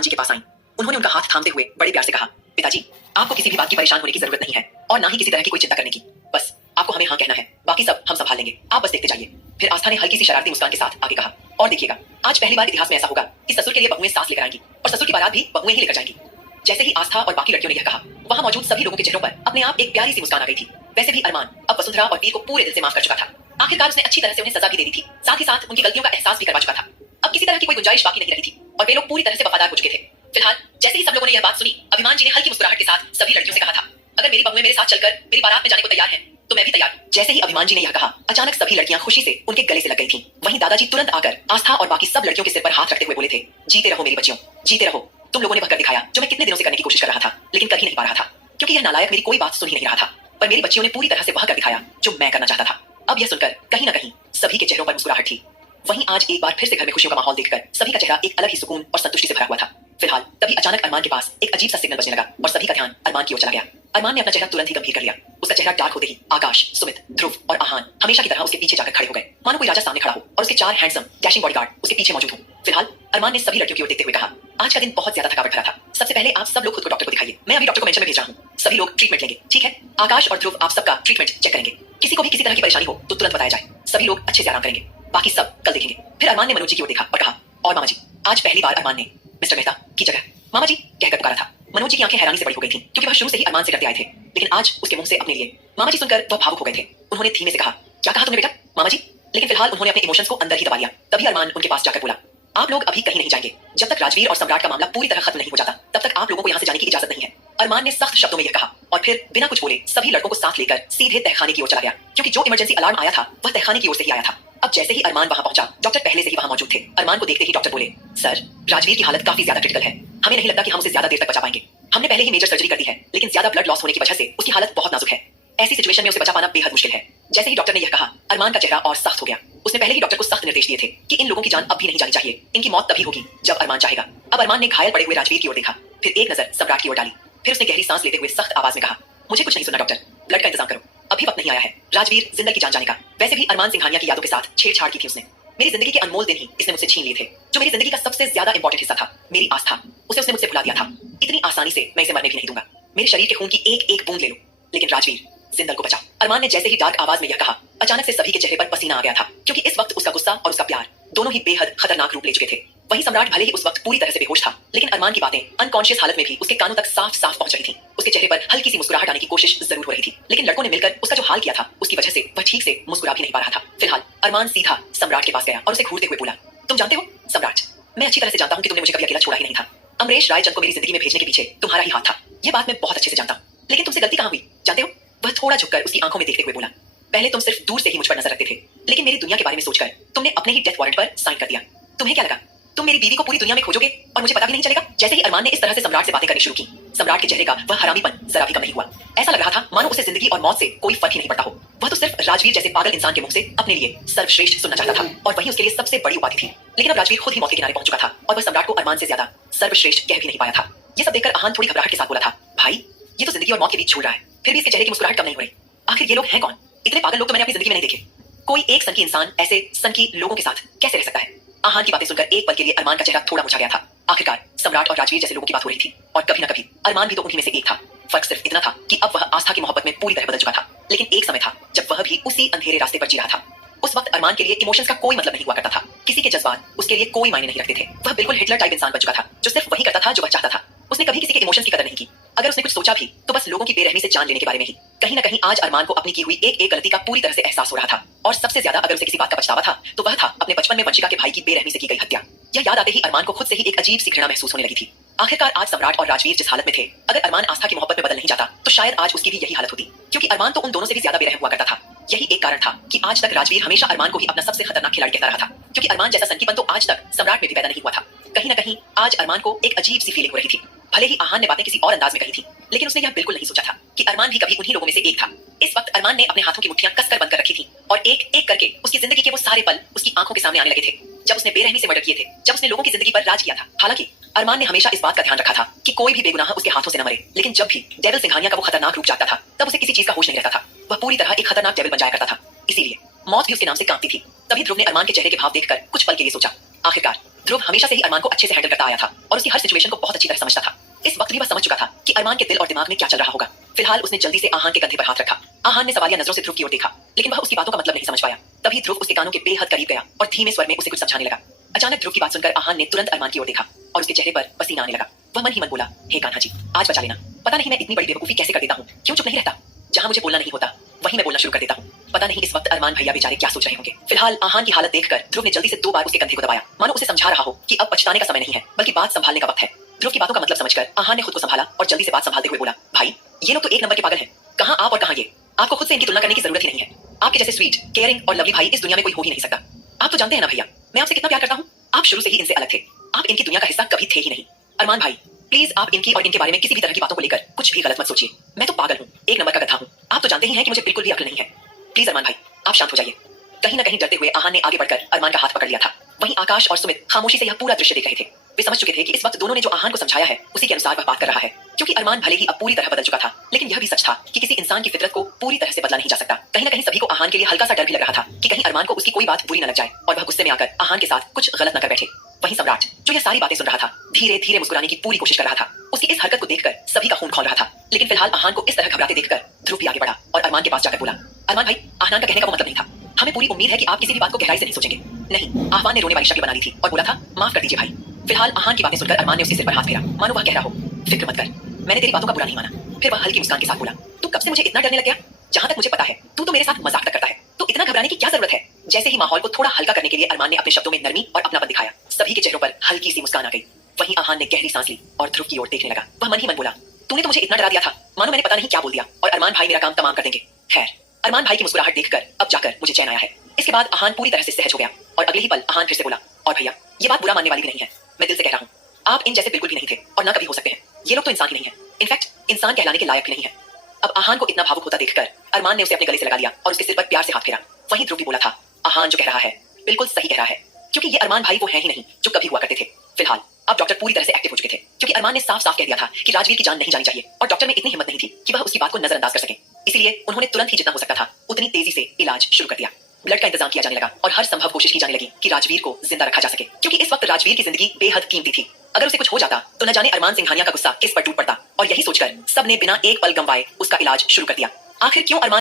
अरमान जी के पास आईं। उन्होंने उनका हाथ थामते हुए बड़े प्यार से कहा, पिताजी, आपको किसी भी बात की परेशान होने की जरूरत नहीं है और ना ही किसी तरह की कोई चिंता करने की। बस आपको हमें हाँ कहना है, बाकी सब हम संभाल लेंगे, आप बस देखते जाइए। फिर आस्था ने हल्की सी शरारती मुस्कान के साथ आगे कहा, और देखिएगा, आज पहली बार इतिहास में ऐसा होगा कि ससुर के लिए बहुएं सांस लेकर आएंगी और ससुर की बारात भी बहुएं ही लेकर जाएंगी। जैसे ही आस्था और बाकी लड़कियों ने यह कहा, वहां मौजूद सभी लोगों के चेहरों पर अपने आप एक प्यारी सी मुस्कान आ गई थी। वैसे भी अरमान अब वसुंधरा और वीर को पूरे दिल से माफ कर चुका था। आखिरकार उसने अच्छी तरह से उन्हें सजा भी दे दी थी, साथ ही साथ उनकी गलतियों का एहसास भी करवा चुका था। अब किसी तरह की कोई गुंजाइश बाकी नहीं रही थी और वे लोग पूरी तरह से वफादार हो चुके थे। फिलहाल जैसे ही सब लोगों ने यह बात सुनी, अभिमान जी ने हल्की मुस्कुराहट के साथ सभी लड़कियों से कहा था, अगर मेरी बहुएं मेरे साथ चलकर मेरी बारात में जाने को तैयार हैं, तो मैं भी तैयार हूं। जैसे ही अभिमान जी ने यह कहा, अचानक सभी लड़कियां खुशी से उनके गले से लग गई थीं। वहीं दादाजी तुरंत आकर आस्था और बाकी सब लड़कियों के सिर पर हाथ रखते हुए बोले थे, जीते रहो मेरी बच्चियों, जीते रहो। तुम लोगों ने वह कर दिखाया जो मैं कितने दिनों से करने की कोशिश कर रहा था, लेकिन कर ही नहीं पा रहा था, क्योंकि यह नालायक मेरी कोई बात सुन ही नहीं रहा था। पर मेरी बच्चियों ने पूरी तरह से वह कर दिखाया जो मैं करना चाहता था। अब यह सुनकर कहीं न कहीं सभी के चेहरों पर मुस्कुराहट थी। वहीं आज एक बार फिर से घर में खुशियों का माहौल देखकर सभी का चेहरा एक अलग ही सुकून और संतुष्टि से भरा हुआ था। फिलहाल तभी अचानक अरमान के पास एक अजीब सा सिग्नल बजने लगा और सभी का ध्यान अरमान की ओर चला गया। अरमान ने अपना चेहरा तुरंत ही गंभीर कर लिया। उसका चेहरा डार्क होते ही आकाश, सुमित, ध्रुव और आहान हमेशा की तरह उसके पीछे जाकर खड़े हो गए, मानो कोई राजा सामने खड़ा हो और उसके 4 हैंडसम डैशिंग बॉडीगार्ड उसके पीछे मौजूद हों। फिलहाल अरमान ने सभी लड़कियों की ओर देखते हुए कहा, आज का दिन बहुत ज्यादा थकावट भरा था। सबसे पहले आप सब लोग खुद को डॉक्टर को दिखाइए। मैं अभी डॉक्टर को मेंशन में भेज रहा हूँ। सभी लोग ट्रीटमेंट लेंगे, ठीक है? आकाश और ध्रुव आप सबका ट्रीटमेंट चेक करेंगे। किसी को भी किसी तरह की परेशानी हो तो तुरंत बताया जाए। सभी लोग अच्छे से आराम करेंगे, बाकी सब कल देखेंगे। फिर अरमान ने मनोज जी की ओर देखा और कहा, और मामा जी, आज पहली बार अरमान ने मिस्टर मेहता की जगह मामा जी कहकर पुकारा था। मनोज जी की आंखें हैरानी से बड़ी हो गई थीं, क्योंकि वह शुरू से ही अरमान से डरते आए थे, लेकिन आज उसके मुंह से अपने लिए मामा जी सुनकर वह भावुक हो गए थे। उन्होंने धीमे से कहा, क्या कहा तुमने बेटा मामा जी? लेकिन फिलहाल उन्होंने अपने इमोशंस को अंदर ही दबा लिया। तभी अरमान उनके पास जाकर बोला, आप लोग अभी कहीं नहीं जाएंगे। जब तक राजवीर और सम्राट का मामला पूरी तरह खत्म नहीं हो जाता, तब तक आप लोगों को यहाँ से जाने की इजाजत नहीं है। अरमान ने सख्त शब्दों में यह कहा और फिर बिना कुछ बोले सभी लड़कों को साथ लेकर सीधे तहखाने की ओर चला गया, क्योंकि जो इमरजेंसी अलार्म आया था वह तहखाने की ओर से ही आया था। अब जैसे ही अरमान वहां पहुंचा, डॉक्टर पहले से ही वहां मौजूद थे। अरमान को देखते ही डॉक्टर बोले, सर, राजवीर की हालत काफी ज्यादा क्रिटिकल है। हमें नहीं लगता कि हम उसे ज्यादा देर तक बचा पाएंगे। हमने पहले ही मेजर सर्जरी कर दी है, लेकिन ज्यादा ब्लड लॉस होने की वजह से उसकी हालत बहुत नाजुक है। ऐसी सिचुएशन में उसे बचा पाना बेहद मुश्किल है। जैसे ही डॉक्टर ने यह कहा, अरमान का चेहरा और सख्त हो गया। उसने पहले ही डॉक्टर को सख्त निर्देश दिए थे कि इन लोगों की जान अब भी नहीं जानी चाहिए। इनकी मौत तभी होगी जब अरमान चाहेगा। अब अरमान ने घायल पड़े हुए राजवीर की ओर देखा, फिर एक नजर सम्राट की ओर डाली। फिर उसने गहरी सांस लेते हुए सख्त आवाज में कहा, मुझे कुछ नहीं सुनना डॉक्टर, ब्लड का इंतजाम करो, अभी वक्त नहीं आया है राजवीर जिंदगी की जान जाने का। वैसे भी अरमान सिंघानिया की यादों के साथ छेड़छाड़ की थी उसने। मेरी जिंदगी के अनमोल दिन ही इसने मुझसे छीन लिए थे। जो मेरी जिंदगी का सबसे ज्यादा इंपॉर्टेंट हिस्सा था, मेरी आस्था, उसे उसने मुझसे भुला दिया था। इतनी आसानी से मैं इसे मरने भी नहीं दूंगा। मेरे शरीर के खून की एक एक बूंद ले लो, लेकिन राजवीर, जिंदल को बचाओ। अरमान ने जैसे ही डार्क आवाज में यह कहा, अचानक से सभी के चेहरे पर पसीना आ गया था, क्योंकि इस वक्त उसका गुस्सा और उसका प्यार दोनों ही बेहद खतरनाक रूप ले चुके थे। वहीं सम्राट भले ही उस वक्त पूरी तरह से बेहोश था, लेकिन अरमान की बातें अनकॉन्शियस हालत में भी उसके कानों तक साफ साफ पहुंच रही थी। उसके चेहरे पर हल्की सी मुस्कुराहट आने की कोशिश जरूर हो रही थी, लेकिन लड़कों ने मिलकर उसका जो हाल किया था, उसकी वजह से वह ठीक से मुस्कुरा भी नहीं पा रहा था। फिलहाल अरमान सीधा सम्राट के पास गया और उसे घूरते हुए बोला, तुम जानते हो सम्राट, मैं अच्छी तरह से जानता हूँ कि तुमने मुझे कभी अकेला छोड़ा ही नहीं था। अमरेश रायचंद को मेरी जिंदगी में भेजने के पीछे तुम्हारा ही हाथ था। यह बात मैं बहुत अच्छे से जानता हूँ, लेकिन तुमसे गलती कहाँ हुई जानते हो? वह थोड़ा झुककर उसकी आंखों में देखते हुए बोला, पहले तुम सिर्फ दूर से ही मुझ पर नजर रखते थे, लेकिन मेरी दुनिया के बारे में सोचकर तुमने अपने ही डेथ वारंट पर साइन कर दिया। तुम्हें क्या लगा तुम मेरी बीवी को पूरी दुनिया में खोजोगे और मुझे पता भी नहीं चलेगा? जैसे ही अरमान ने इस तरह से सम्राट से बातें करनी शुरू की, सम्राट के चेहरे का वह हरामीपन जरा भी कम नहीं हुआ। ऐसा लग रहा था मानो उसे जिंदगी और मौत से कोई फर्क ही नहीं पड़ता हो। वह तो सिर्फ राजवीर जैसे पागल इंसान के मुंह से अपने लिए सर्वश्रेष्ठ सुनना चाहता था, और वही उसके लिए सबसे बड़ी उपाधि थी। लेकिन अब राजवीर खुद ही मौत के किनारे पहुंच चुका था और वह सम्राट को अरमान से ज्यादा सर्वश्रेष्ठ कह भी नहीं पाया था। यह सब देखकर आहान थोड़ी घबराहट के साथ बोला था, भाई, ये तो जिंदगी और मौत के बीच झूल रहा है, फिर भी इसके चेहरे की मुस्कुराहट कम नहीं हो रही। आखिर ये लोग हैं कौन? इतने पागल लोग तो मैंने अपनी जिंदगी में नहीं देखे। कोई एक सनकी इंसान ऐसे सनकी लोगों के साथ कैसे रह सकता है? आहान की बातें सुनकर एक पल के लिए अरमान का चेहरा थोड़ा मुरझा गया था। आखिरकार सम्राट और राजवीर जैसे लोगों की बात हो रही थी, और कभी ना कभी अरमान भी तो उन्हीं में से एक था। फर्क सिर्फ इतना था कि अब वह आस्था की मोहब्बत में पूरी तरह बदल चुका था, लेकिन एक समय था जब वह भी उसी अंधेरे रास्ते पर जी रहा था। उस वक्त अरमान के लिए इमोशंस का कोई मतलब नहीं हुआ करता था। किसी के जज्बात उसके लिए कोई मायने नहीं रखते थे। वह बिल्कुल हिटलर टाइप इंसान बन चुका था, जो सिर्फ वही करता था जो वह चाहता था। उसने कभी किसी के इमोशंस की कदर नहीं की। अगर उसने कुछ सोचा भी तो बस लोगों की बेरहमी से जान लेने के बारे में ही। कहीं ना कहीं आज अरमान को अपनी की हुई एक एक गलती का पूरी तरह से एहसास हो रहा था, और सबसे ज्यादा अगर उसे किसी बात का पछतावा था तो वह था अपने बचपन में वंशिका के भाई की बेरहमी से की गई हत्या। यह याद आते ही अरमान को खुद से ही एक अजीब सी घृणा महसूस होने लगी थी। आखिरकार आज सम्राट और राजवीर जिस हालत में थे, अगर अरमान आस्था की मोहब्बत में बदल नहीं जाता तो शायद आज उसकी भी यही हालत होती, क्योंकि अरमान तो उन दोनों से भी ज्यादा बेरहम हुआ करता था। यही एक कारण था कि आज तक राजवीर हमेशा अरमान को ही अपना सबसे खतरनाक खिलाड़ी कहता रहा था, क्योंकि अरमान जैसा सनकीपन तो आज तक सम्राट में भी पैदा नहीं हुआ था। कहीं ना कहीं आज अरमान को एक अजीब सी फीलिंग हो रही थी। भले ही आहान ने बातें किसी और अंदाज में कही थी, लेकिन उसने यह बिल्कुल नहीं सोचा था कि अरमान भी कभी उन्हीं लोगों में से एक था। इस वक्त अरमान ने अपने हाथों की मुट्ठियां कसकर बंद कर रखी थी, और एक एक करके उसकी जिंदगी के वो सारे पल उसकी आंखों के सामने आने लगे थे, जब उसने बेरहमी से मर्डर किए थे, जब उसने लोगों की जिंदगी पर राज किया था। हालांकि अरमान ने हमेशा इस बात का ध्यान रखा था कि कोई भी बेगुनाह उसके हाथों से न मरे, लेकिन जब भी डेविल सिंघानिया का वो खतरनाक रूप जागता था, तब उसे किसी चीज का होश नहीं रहता था। वह पूरी तरह एक खतरनाक डेविल बन जाया करता था। इसीलिए मौत भी उसके नाम से कांपती थी। तभी ध्रुव ने अरमान के चेहरे के भाव देखकर कुछ पल के लिए सोचा। आखिरकार ध्रुव हमेशा से ही अरमान को अच्छे से हैंडल करता आया था और उसकी हर सिचुएशन को बहुत अच्छी तरह समझता था। इस वक्त भी वह समझ चुका था कि अरमान के दिल और दिमाग में क्या चल रहा होगा। फिलहाल उसने जल्दी से आहान के कंधे पर हाथ रखा। आहान ने सवालिया नजरों से ध्रुव की ओर देखा, लेकिन वह उसकी बातों का मतलब नहीं समझ पाया। तभी ध्रुव उसके कानों के बेहद करीब गया और धीमे स्वर में उसे कुछ समझाने लगा। अचानक ध्रुव की बात सुनकर आहान ने तुरंत अरमान की ओर देखा और उसके चेहरे पर पसीना आने लगा। वह मन ही मन बोला, हे कान्हा जी, आज बचा लेना। पता नहीं मैं इतनी बड़ी बेवकूफी कैसे कर देता हूँ। क्यों चुप नहीं रहता? जहाँ मुझे बोलना नहीं होता वहीं मैं बोलना शुरू कर देता हूँ। पता नहीं इस वक्त अरमान भैया बेचारे क्या सोच रहे होंगे। फिलहाल आहान की हालत देखकर ध्रुव ने जल्दी से 2 बार उसके कंधे को दबाया, मानो उसे समझा रहा हो कि अब पछताने का समय नहीं है, बल्कि बात संभालने का वक्त है। ध्रुव की बातों का मतलब समझकर आहान ने खुद को संभाला और जल्दी से बात संभालते हुए बोला, भाई ये लोग तो एक नंबर के पागल हैं। कहाँ आप और कहाँ ये। आपको खुद से इनकी तुलना करने की जरूरत ही नहीं है। आपके जैसे स्वीट, केयरिंग और लवली भाई इस दुनिया में कोई हो ही नहीं सकता। आप तो जानते हैं ना भैया, मैं आपसे कितना प्यार करता हूँ। आप शुरू से ही इनसे अलग थे। आप इनकी दुनिया का हिस्सा कभी थे ही नहीं। अरमान भाई प्लीज आप इनकी और इनके बारे में किसी भी तरह की बातों को लेकर कुछ भी गलत मत सोचिए। मैं तो पागल हूँ, एक नंबर का गधा हूँ। आप तो जानते ही हैं कि मुझे बिल्कुल भी अक्ल नहीं है। प्लीज अरमान भाई आप शांत हो जाइए। कहीं ना कहीं डरते हुए आहान ने आगे बढ़कर अरमान का हाथ पकड़ लिया था। वहीं आकाश और सुमित खामोशी से यह पूरा दृश्य देख रहे थे। वे समझ चुके थे कि इस वक्त दोनों ने जो आहान को समझाया है उसी के अनुसार वह बात कर रहा है। क्योंकि अरमान भले ही अब पूरी तरह बदल चुका था, लेकिन यह भी सच था कि किसी इंसान की फितरत को पूरी तरह से बदला नहीं जा सकता। कहीं ना कहीं सभी को आहान के लिए हल्का सा डर भी लग रहा था कि कहीं अरमान को उसकी कोई बात बुरी न लग जाए और वह गुस्से में आकर आहान के साथ कुछ गलत न कर बैठे। वहीं सम्राट जो यह सारी बातें सुन रहा था, धीरे धीरे मुस्कुराने की पूरी कोशिश कर रहा था। उसकी इस हरकत को देखकर सभी का खून खौल रहा था। लेकिन फिलहाल आहान को इस तरह घबराते देखकर ध्रुव भी आगे बढ़ा और अरमान के पास जाकर बोला, अरमान भाई आहान का कहने का वो मतलब नहीं था। हमें पूरी उम्मीद है कि आप किसी भी बात को गहराई से नहीं सोचेंगे। नहीं, आहान ने रोने वाली शक्ल बना ली थी और बोला था, माफ कर दीजिए भाई। फिलहाल आहान की बातें सुनकर अरमान ने उसके सिर पर हाथ फेरा, मानो वह कह रहा हो, फिक्र मत कर, मैंने तेरी बातों का बुरा नहीं माना। फिर वह हल्की मुस्कान के साथ बोला, तू कब से मुझे इतना डरने लग गया? जहां तक मुझे पता है तू तो मेरे साथ मजाक तक करता है, तो इतना घबराने की क्या जरूरत है? जैसे ही माहौल को थोड़ा हल्का करने के लिए अरमान ने अपने शब्दों में नरमी और अपनापन दिखाया, सभी के चेहरों पर हल्की सी मुस्कान आ गई। वहीं आहान ने गहरी सांस ली और ध्रुव की ओर देखने लगा। वह मन ही मन बोला, तूने तो मुझे इतना डरा दिया था, मानो मैंने पता नहीं क्या बोल दिया और अरमान भाई मेरा काम तमाम कर देंगे। खैर, अरमान भाई की मुस्कुराहट देखकर अब जाकर मुझे चैन आया है। इसके बाद आहान पूरी तरह से सहज हो गया और अगले ही पल आहान फिर से बोला, और भैया ये बात बुरा मानने वाली भी नहीं है, मैं दिल से कह रहा हूँ, आप इन जैसे बिल्कुल भी नहीं थे और ना कभी हो सकते हैं। ये लोग तो इंसान ही नहीं है, इनफैक्ट इंसान कहलाने के लायक भी नहीं है। अब आहान को इतना भावुक होता देखकर अरमान ने उसे अपने गले से लगा लिया और उसके सिर पर प्यार से हाथ फेरा। वहीं ध्रुव भी बोला था, आहान जो कह रहा है बिल्कुल सही कह रहा है, क्योंकि ये अरमान भाई वो है ही नहीं जो कभी हुआ करते थे। फिलहाल अब डॉक्टर पूरी तरह से एक्टिव हो चुके थे, क्योंकि अरमान ने साफ साफ कह दिया था कि राजवीर की जान नहीं जानी चाहिए और डॉक्टर में इतनी हिम्मत नहीं थी कि वह उसकी बात को नजरअंदाज कर सके। इसलिए उन्होंने तुरंत ही जितना हो सकता था उतनी तेजी से इलाज शुरू कर दिया। ब्लड का इंतजाम किया जाने लगा और हर संभव कोशिश की जाने लगी कि राजवीर को जिंदा रखा जा सके, क्योंकि इस वक्त राजवीर की जिंदगी बेहद कीमती थी। अगर उसे कुछ हो जाता तो न जाने अरमान सिंघानिया का गुस्सा किस पर टूट पड़ता। और यही सोचकर सबने बिना एक पल गंवाए उसका इलाज शुरू कर दिया। आखिर क्यों अरमान